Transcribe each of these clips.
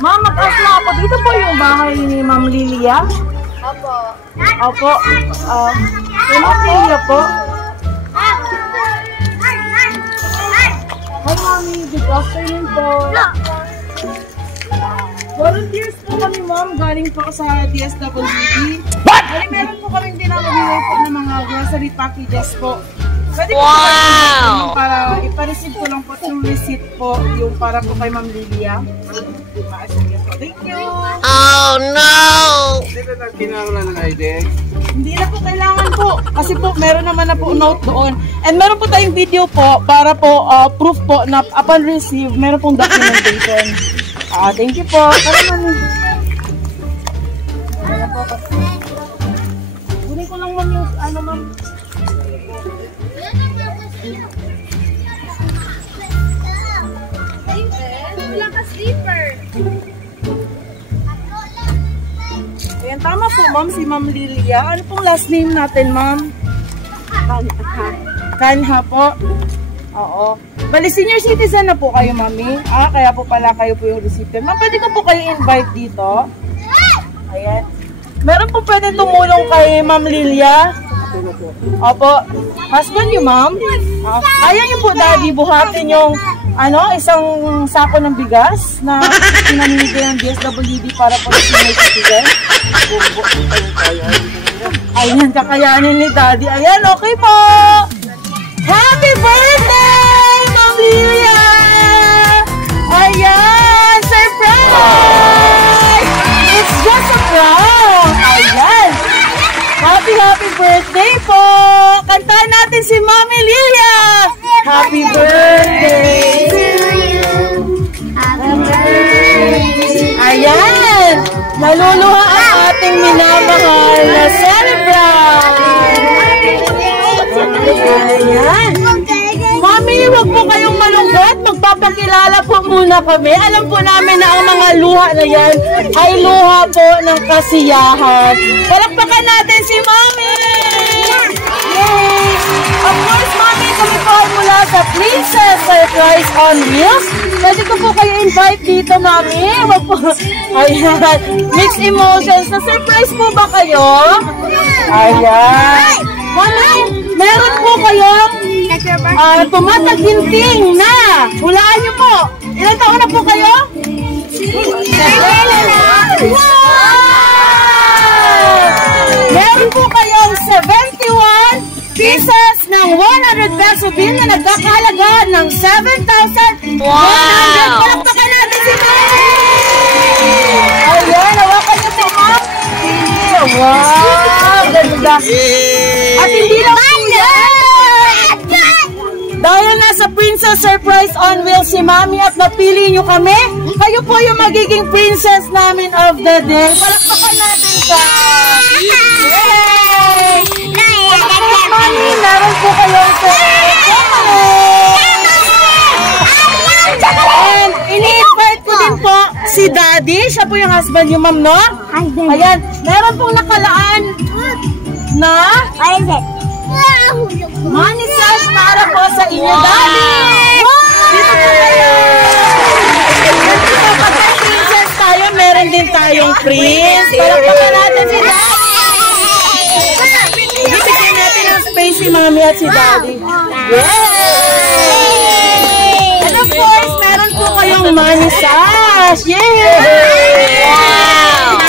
Ma'am, mag-asla ako. Dito po yung bahay ni Ma'am Lilia? Opo. Opo. Kay Ma'am Lilia po. Hi, Mami. Good afternoon po. Volunteers po kami, Ma'am. Galing po sa DSWD. What? Meron po kaming dinamagigay po ng mga grocery packages po. Pwede po para ipa-receive ko lang po yung receipt po, yung para po kay Ma'am Lilia. Thank you! Oh no! Hindi na kinakailangan ng ID? Hindi na po kailangan po. Kasi po meron naman na po note doon. And meron po tayong video po para po proof po na upon receive, meron pong documentation. Thank you po. Para naman. Kunin ko lang ma'am yung ano ma'am. Wala ka sleeper. Ayan, tama po ma'am, si Ma'am Lilia. Ano pong last name natin ma'am? Kanha po. Oo. Bali, senior citizen na po kayo mami. Kaya po pala kayo po yung recipient. Ma'am, pwede ko po kayo invite dito. Ayan. Meron po pwede tumulong kay Ma'am Lilia. Opo. Husband niyo ma'am. Kaya niyo po daddy buhatin yung isang sako ng bigas na pinamimigay ng DSWD para po sa senior citizen. Ayan, kakayanin ni daddy. Ayan, okay po. Happy birthday, Ma'am Lilia! Ayan, surprise! It's just a prank. Ayan. Happy birthday po! Kantahan natin si Mami Lilia! Happy birthday to you! Happy birthday! Ayan! Naluluha ang ating minamahal na celebrant! Ayan! Mami, huwag po kayong malungkot. Magpapakilala po muna kami. Alam po namin na ang mga luha na yan ay luha po ng kasiyahan. Palakpakan natin si Mami! Yay! Of course, Mami, kami po ay mula sa Princess Surprise on Wheels. Pwede ko po kayo invite dito, Mami. Huwag po. Ayan. Mixed emotions. Na-surprise po ba kayo? Ayan. Mami, meron po kayong tumataginting na. Hulaan niyo po. Ilan taon na po kayo? 7. Wow! Meron po kayong 71 pieces ng 100 peso bill na nagkakalaga ng 7,100. Palakpakan natin si Mami! Ayan, hawakan niyo po, Ma'am. Wow! Ganda. At hindi lang po yan. Dahil nasa Princess Surprise on Wheels si Mami at napili nyo kami, kayo po yung magiging princess namin of the day. Palakpakan natin ka! Yay! Mami, meron po kayong and ini-invite ko din po si Daddy. Siya po yung husband yung ma'am, no? Ayan, meron pong nakalaan na what is it? Money set para po sa inyo, Daddy! Dito po kayo! Kapag may princess tayo, meron din tayong prince. Palakpakan natin si Daddy! Bibigyan natin ang space si Mami at si Daddy. Yay! And of course, meron po kayong money sash! Yay! Wow!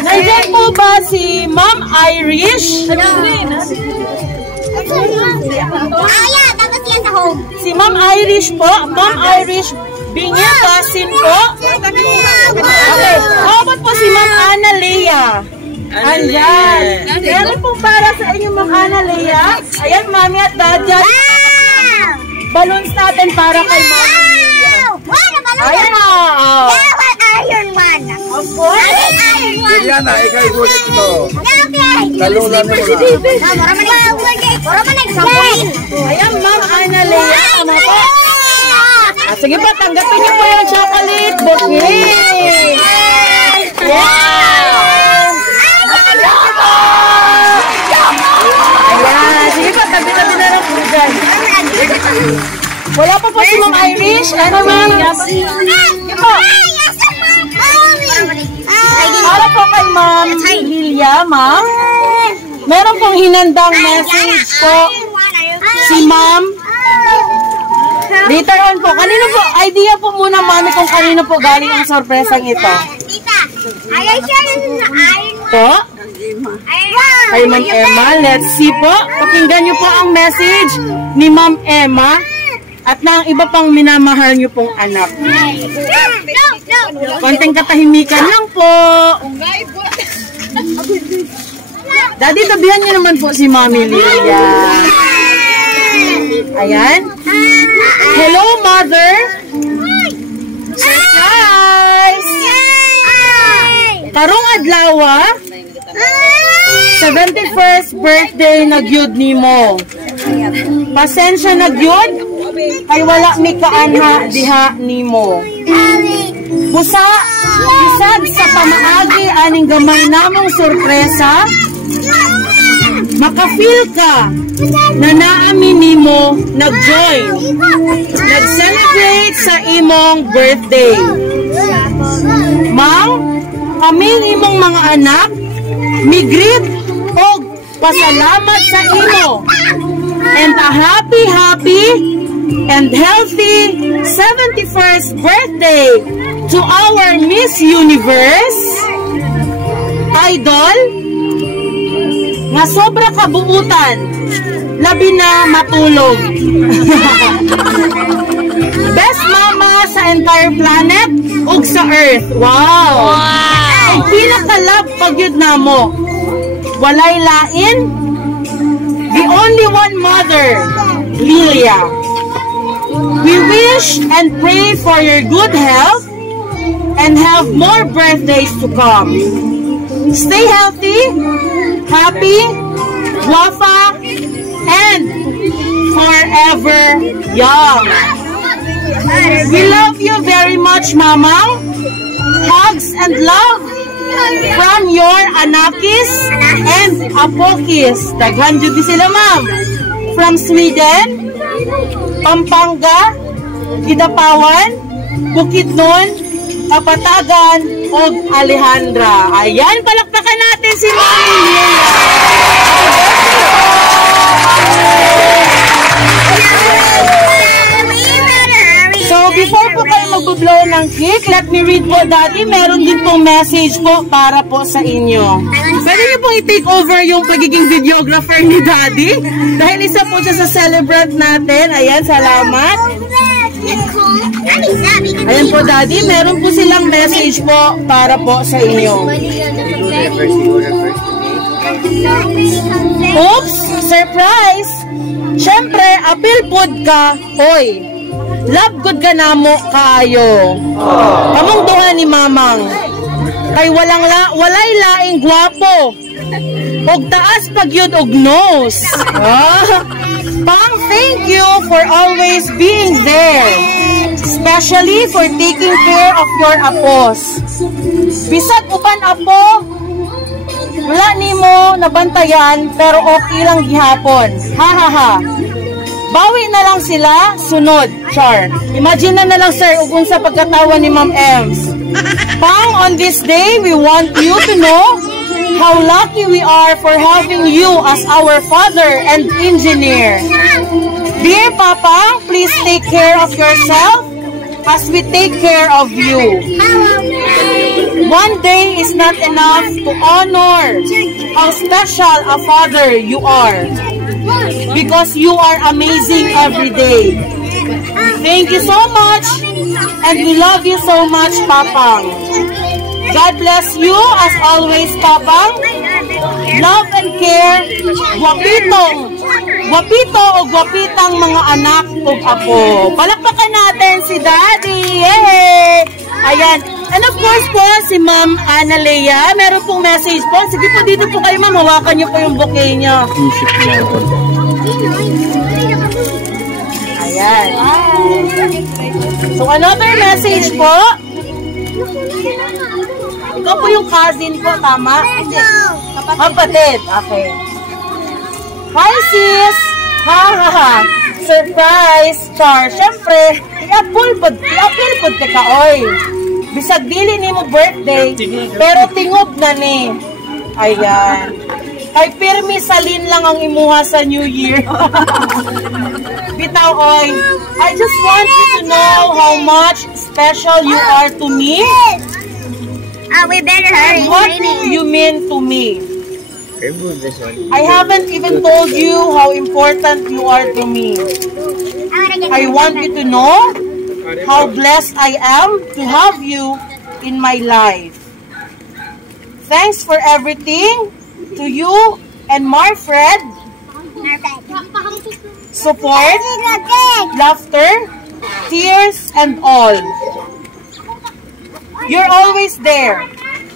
Nandiyan po ba si Ma'am Irish? Si Ma'am Irish po. Ma'am Irish Bingil Basin po. Okay. How about po si Ma'am Ana Lea? Andyan. Meron pong para sa inyo mga Analea. Ayan, Mami at Daddy. Balloons natin para kay Mami Lilia. Ayan o. Iron Man. Of course. Juliana, ikaw igulit ito. Talunan mo na. Ayan, Ma'am Analea. Ano po? Sige pa, tanggapin niyo po yung chocolate bouquet. Wow! Ayan, sige pa, tabi-tabi na lang po dyan. Wala pa po si Ma'am Irish. Ano, Ma'am? Sige po. Para po kay Ma'am Lilia, Ma'am. Meron pong hinandang message po si Ma'am. Later on po. Kanino po? Idea po muna, Mami, kung kanino po galing ang sorpresang ito. Po? Kay Ma'am Emma. Let's see po. Pakinggan niyo po ang message ni Ma'am Emma at ng iba pang minamahal niyo pong anak. Konting katahimikan lang po. Daddy, tabihan niyo naman po si Mami Lilia. Ayan. Hello, Mother. Surprise! Karong adlawa, 71st birthday na gyud nimo. Pasensya na gyud kay wala mi kaanha diha nimo. Bisag sa pamaagi aning gamay namong sorpresa, maka-feel ka na naami nimo nag-join, nag-celebrate sa imong birthday. Ma'am, kaming imong mga anak, migreet og pasalamat sa imo. And a happy and healthy 71st birthday to our Miss Universe Idol nga sobra kabuutan, labi na matulog. Best mama sa entire planet ug sa Earth. Wow! Ang pinaka-love pagyud namo. Walay lain, the only one mother, Lilia. We wish and pray for your good health and have more birthdays to come. Stay healthy, happy, guapa, and forever young. We love you very much, Mama. Hugs and love from your Anakis and Apokis. Daghan jud sila, Ma'am. From Sweden, Pampanga, Kidapawan, Bukidnon, Kapatagan, o Alejandra. Ayan, palakpakan natin si Mami Lilia. So, before po kayo mag-blow ng cake, let me read po, Daddy. Meron din pong message po para po sa inyo. Pwede niyo pong i-take over yung pagiging videographer ni Daddy. Dahil isa po siya sa celebrant natin. Ayan, salamat. Ayan po, Daddy. Meron po silang message po para po sa inyo. Oops! Surprise! Siyempre, apil pod ka. Hoy! Love good ka na mo kaayo. Kamong duha ni Mamang. Kay walay laing gwapo. Og taas pagyud og nose. Pang, thank you for always being there. Especially for taking care of your apos. Bisag uban apo, wala nimo nabantayan pero okay lang gihapon. Ha ha ha. Bawi na lang sila, sunod, char. Imagine na lang, sir, ug sa pagkatawa ni Ma'am Ems. Pang, on this day, we want you to know how lucky we are for having you as our father and engineer. Dear Papa, please take care of yourself as we take care of you. One day is not enough to honor how special a father you are. Because you are amazing every day. Thank you so much, and we love you so much, Papang. God bless you as always, Papang. love and care, gwapito o gwapitang mga anak o apo. Palakpakan natin si Daddy. Yay! Ayan. And of course po, si Ma'am Analea, meron pong message po. Sige po, dito po kayo, ma'am. Hawakan niyo po yung bouquet niya. Ayan. So, another message po. Ikaw po yung cousin ko, tama? Kapatid. Okay. Hi, sis! Ha, ha, ha. Surprise, Char. Siyempre, i-appeal po ka, oy. Bisag dili ni mo birthday, pero tingob na ni. Ayan. Kay pirmi salin lang ang imuha sa New Year. Bitaw, oy. I just want you to know how much special you are to me. We better hurry. And what you mean to me. I haven't even told you how important you are to me. I want you to know how blessed I am to have you in my life. Thanks for everything to you and Marfred. Support, laughter, tears, and all. You're always there.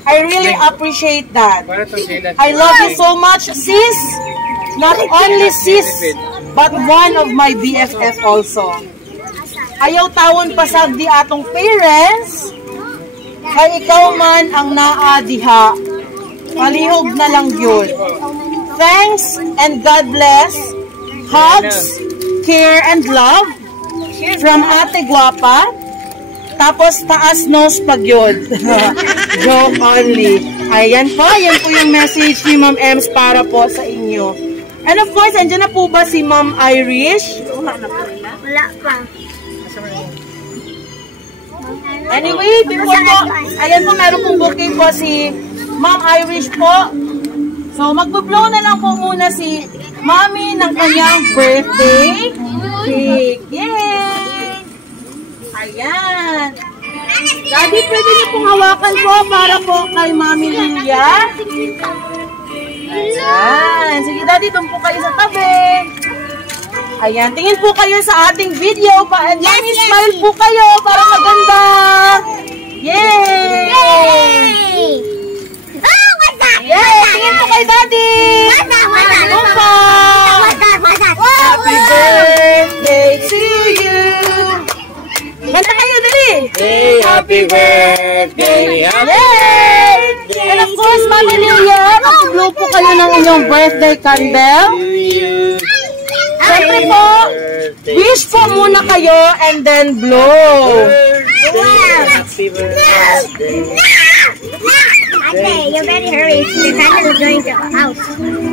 I really appreciate that. I love you so much, sis. Not only sis, but one of my BFF also. Ayaw tawon pasag di atong parents, kay ikaw man ang naadiha. Palihog na lang yun. Thanks and God bless. Hugs, care, and love from Ate Guapa. Tapos taas nose pag yun. Joke only. Ayan po, yan po yung message ni Ma'am Ems para po sa inyo. And of course, andyan na po ba si Ma'am Irish? Wala pa. Anyway, before po, ayan po, meron pong booking po si Ma'am Irish po. So, magbo-blow na lang po muna si Mami ng kanyang birthday cake. Yay! Ayan. Daddy, pwede niyo pong hawakan po para po kay Mami Lilia. Ayan. Sige, Daddy, doon po kayo sa tabi. Ayan, tingin po kayo sa ating video. Mami, smile po kayo para maganda. Yay! Oh, what's that? Yay! Tingin po kay Daddy. Ano po? Happy birthday to you. Kanta kayo, dali! Hey, happy birthday! Yay! And of course, Mami Lilia, mag-blow po kayo ng inyong birthday candle. Siyempre po, wish po muna kayo and then blow. Happy birthday! Ate, you better hurry. The candle is going to the house.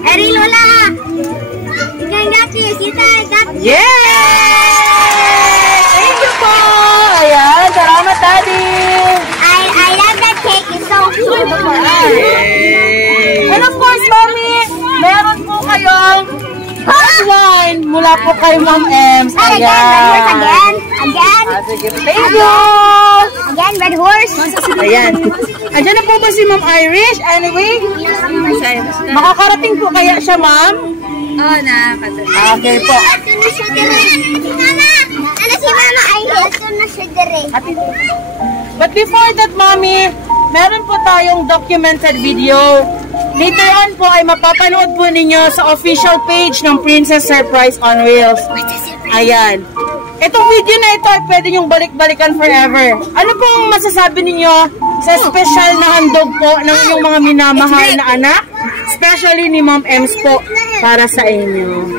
Hurry, Lola! You can get this. You can get this. Yay! Thank you po! Ayan, salamat, Daddy! I love that cake. It's so sweet. And of course, Mami, meron po kayong hot wine mula po kay Ma'am Ems. Again, red horse again. Again. Sige, thank you! Again, red horse. Ayan. Andiyan na po ba si Ma'am Irish? Anyway, makakarating po kaya siya, Ma'am? Oo, nakakatawa. Okay po. Ito na siya dire. Mama! Ano si Mama Irish? Ito na siya dire. But before that, Mommy, meron po tayong documented video. Later on po ay mapapanood po ninyo sa official page ng Princess Surprise on Wheels. Ayan. Itong video na ito ay pwede nyong balik-balikan forever. Ano pong masasabi ninyo sa special na handog po ng inyong mga minamahal na anak? Especially ni Ma'am Ems po para sa inyo.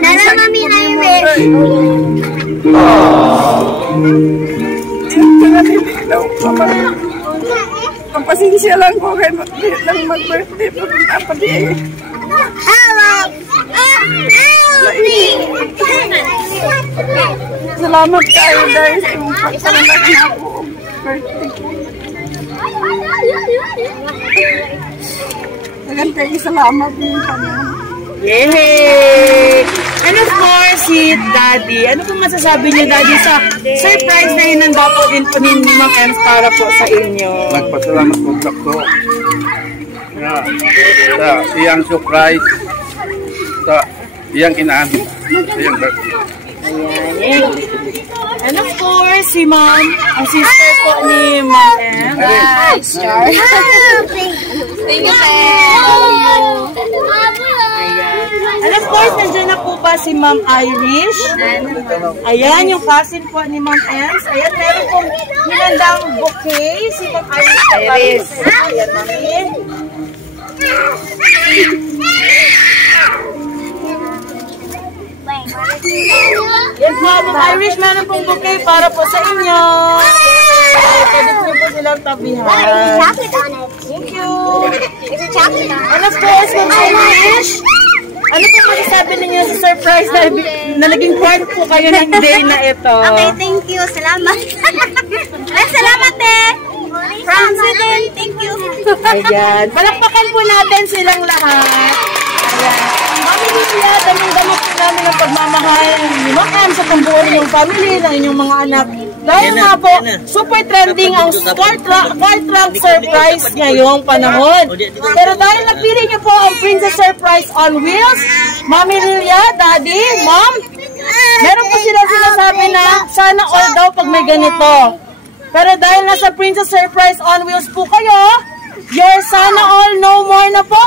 Nala, Mami Irish. Ang pasensya lang ko kay lang mag-birthday pero dapat eh. Hello. Salamat kayo guys kung pagpalaman na ako birthday. Dagan kayo salamat din kami. Yay! And of course, si Daddy. Ano po masasabi niyo, Daddy, sa surprise na hinanda po din po ni Ma'am Ems para po sa inyo? Nagpasalamat po, Dr. Sa iyang surprise. Sa iyang kinaan. Sa iyang birthday. Ayan. And of course, si Ma'am, ang sister po ni Ma'am M. Thank you, And of course, nandiyan na po ba si Ma'am Irish? Ayan, yung cousin po ni Ma'am Ems. Ayan, meron pong hinandang bouquet. Si Ma'am Irish. Ayan, Mami. Yan po, Ma'am Irish, meron pong bouquet para po sa inyo. Pwede po silang tabihan. chocolate on it. Thank you. There's a chocolate on it. And of course, Ma'am Irish, ano po masasabi ninyo sa surprise na naging part po kayo ng day na ito? Okay, thank you. Salamat. Salamat eh. From Sweden, thank you. Ayan. Palakpakan po natin silang lahat. Ayan. Mami Lilia, daming-dama po namin ang pagmamahal ni Ma'am M sa pambuo ninyong family, ng inyong mga anak. Dahil nga po, super trending ang fourth rank surprise ngayong panahon. Pero dahil napili niyo po ang Princess Surprise on Wheels, Mami Lilia, Daddy, Mom, meron po sila sinasabi na sana all daw pag may ganito. Pero dahil nasa Princess Surprise on Wheels po kayo, your sana all no more na po.